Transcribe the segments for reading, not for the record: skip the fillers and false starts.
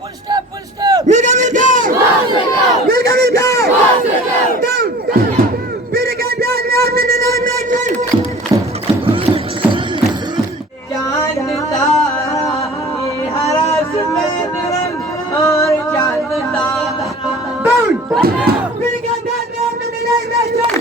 Full stop, full stop. Milka, milka. Milka, milka. Down. Piri ke pyar mein aapne nizaam mein chal. चांदता ये हरा सुमेन रंग और चांदता Down. Piri ke pyar mein aapne nizaam mein chal.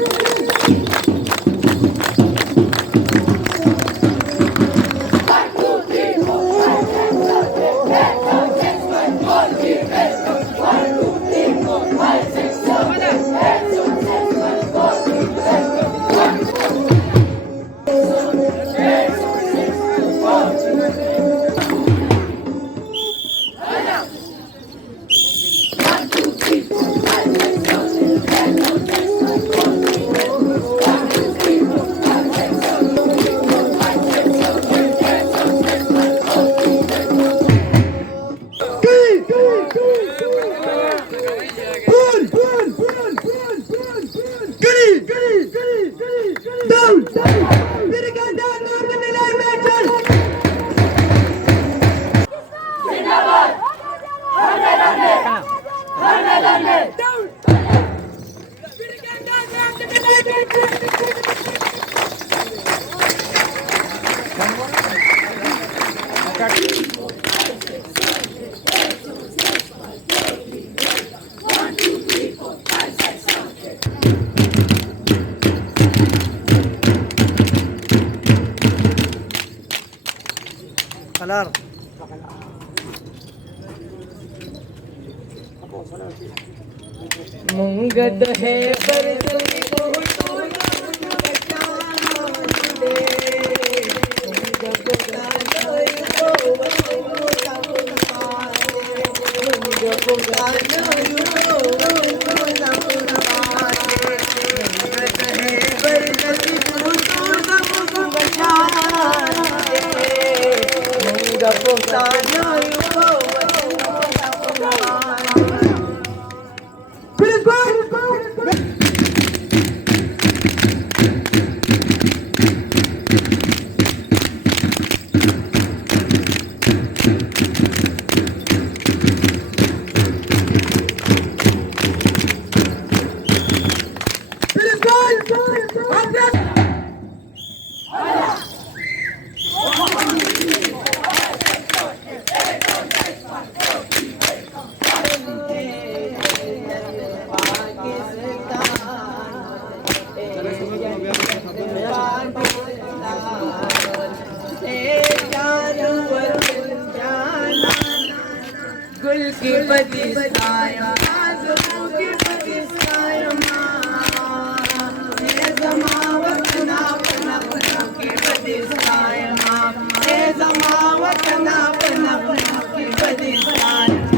मुंगद है गुल की बदिस्ताया की बदिस्ताया ये जमावत ना पना की बदिस्ताया ये जमावत ना पना की बदिस्ताया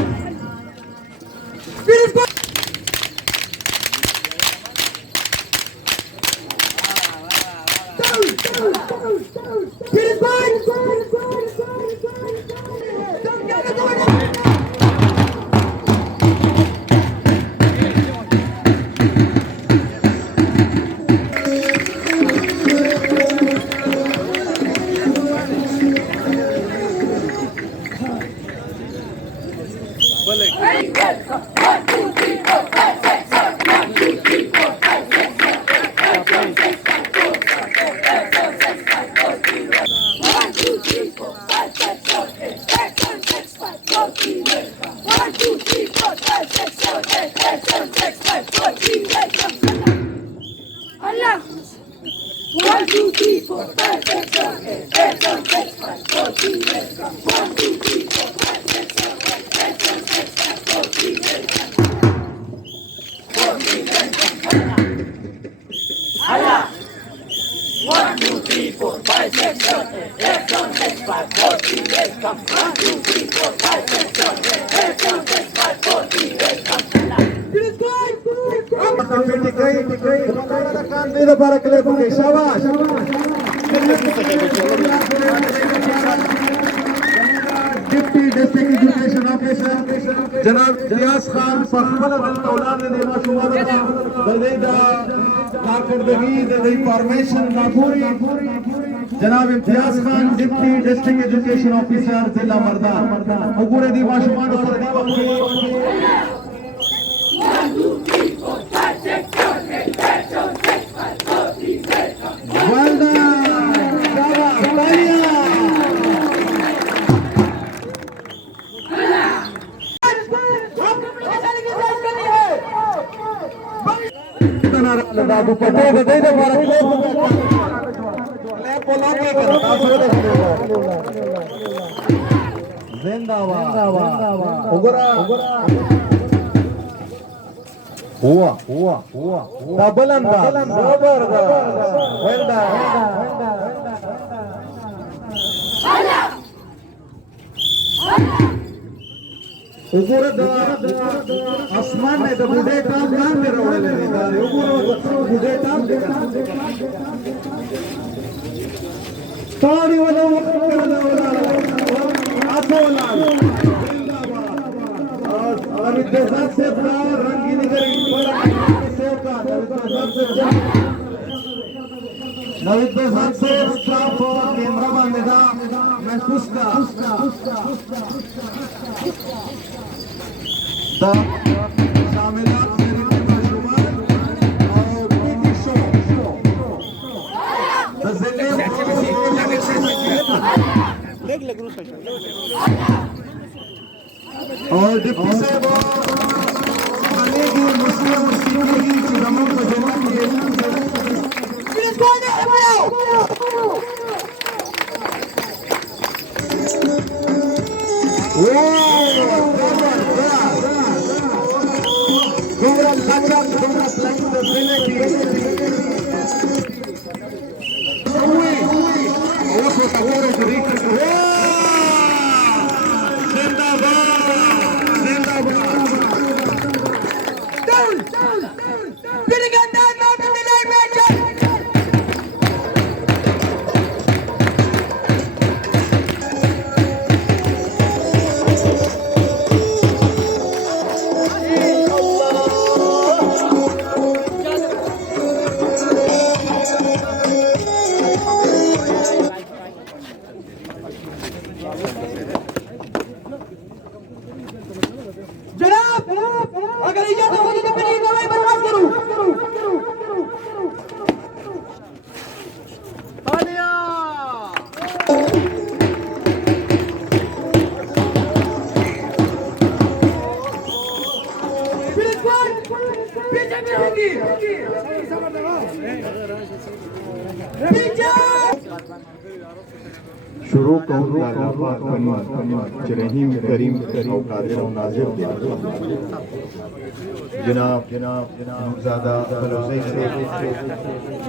डिप्टी डिस्ट्रिक्ट एजुकेशन ऑफिसर जनाब रियाज खान पखमल औलाद ने माशुमार दलेदा कारकर्दगी दे फॉर्मेशन नाफूरी जनाब Imtiaz Khan deputy district education officer जिला मर्दान वगूरे दी माशुमान सर दी वक्ती well done दादू पटे दे दे जिंदाबाद हुआ बुलंद वेल डन आसमान में तो बुढ़े काम नाम में रोड़े बुढ़े काम ताड़ी वाला नवीद बेहजाद से रंगीनी नवीद बेहजाद से स्टाफ कैमरा बंदा महफूज का शामिलात और पीटी शो और डिप्टी साहब मुस्लिम और सिखों की चुनावों को जमा किए अगर इजाजत होगी तो मेरी दवाई बर्बाद करूं शुरू कहूँ रहीम करीम कादिर नाजिर जनाब ज़्यादा बलोज़ई से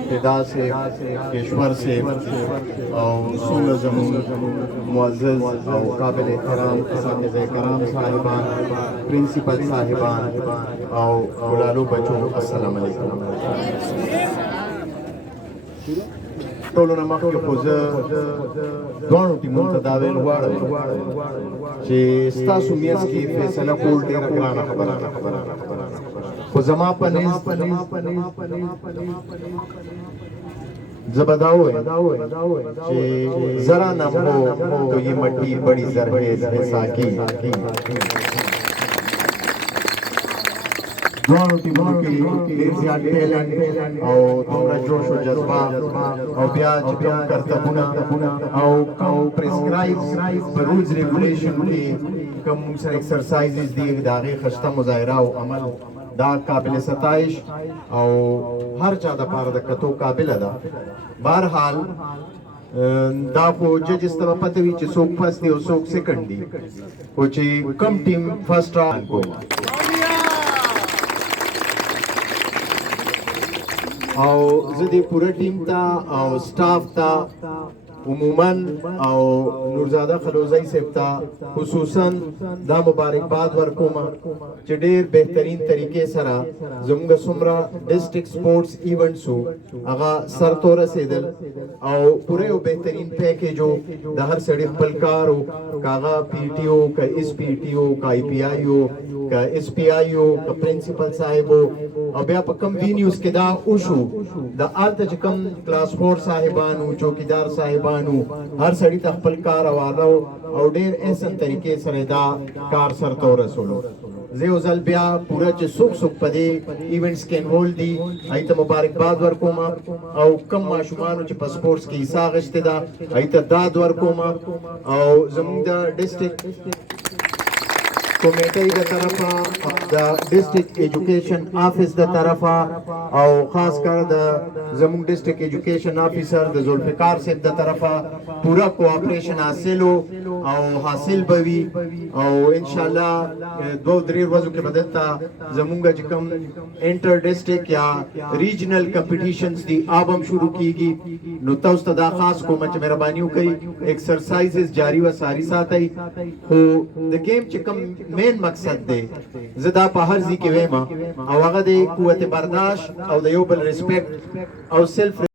फिदा से केशवर से और सूरजम मुअज़्ज़ज़ और काबिल एहतराम असातिज़े कराम साहिबान प्रिंसिपल साहिबान और गुलालो बच्चों अस्सलाम अलैकुम टोलो नमक के पोज़ दोनों टीमों का दावेल वाड़ कि स्टासु मियास की फैसला कोल तेरा कराना खबरा पोज़मा पनीज ज़बरदाओ है कि ज़रा नम हो तो ये मट्टी बड़ी ज़रहेज़ है साकी दोनों टीमों की ज़्यादा टैलेंट और तुम्हारा जोश और जज्बा और ब्याज कम करता बुना और कम प्रेस्क्राइब रूल्स रेगुलेशन की कम से एक्सरसाइजेस दिए दागे खस्ता मुजाहिरा और अमल दा काबिल सताइश और हर चादा पारदकतो काबिल अदा बहरहाल दा को जजेस तब पता भी चे सोक फर्स्ट दी और सोक सेकंड दी कुछ कम टीम फर्स्ट राउंड को और ज़दी पूरा टीम था और स्टाफ था उमूमन और नूरज़ादा खलोज़ई सेब था खुसूसन दा मुबारकबाद वर्कोमा चडेर बेहतरीन तरीके सरा ज़ुम्गा सुमरा डिस्ट्रिक्ट स्पोर्ट्स इवेंट्सो आगा सर तोरा सेदल और पूरे वो बेहतरीन पैकेजो दहर सड़ी पलकारो कागा पीटीओ का इस पीटीओ का IPIO का SPIO का प्रिंसिपल साहिबो और ब्या पकम वीन्यूज़ के दा उशु दा आलत चकम क्लास 4 साहिबान चौकीदार साहिबान طالبانو هر سړی ته خپل کار حواله او ډېر احسن طریقې سره دا کار سرته ورسولو زه یو ځل بیا پوره چې څوک څوک په دې ایونټس کې انوول دي هغوی ته مبارکباد ورکوم او کم ماشومانو چې په سپورټس کې حصه اخیستې ده هغوی ته داد ورکوم او زموږ د ډسټرکټ کمیټې د طرفه د ډسټرکټ ایجوکیشن آفیس د طرفه او خاص کر د زموږ ډسټرکټ ایجوکیشن آفیسر د ذوالفقار صاحب د طرفه پورا کوآپریشن حاصلو او حاصل بوي او ان شاء الله 2-3 ورځو کې بدلتا زموږ چې کوم انټر ډسټرکټ یا ریجنل کمپټیشنز دی ابم شروع کیږي نو تاسو ته دا خاص کوم چې مهرباني وکړئ ایکسرسایزز جاری و ساری ساتي خو د گیم چې کوم مین مقصد دی زدا په هر ځای کې وایم او هغه د قوت برداشت او د یو بل ریسپیکټ او سیلف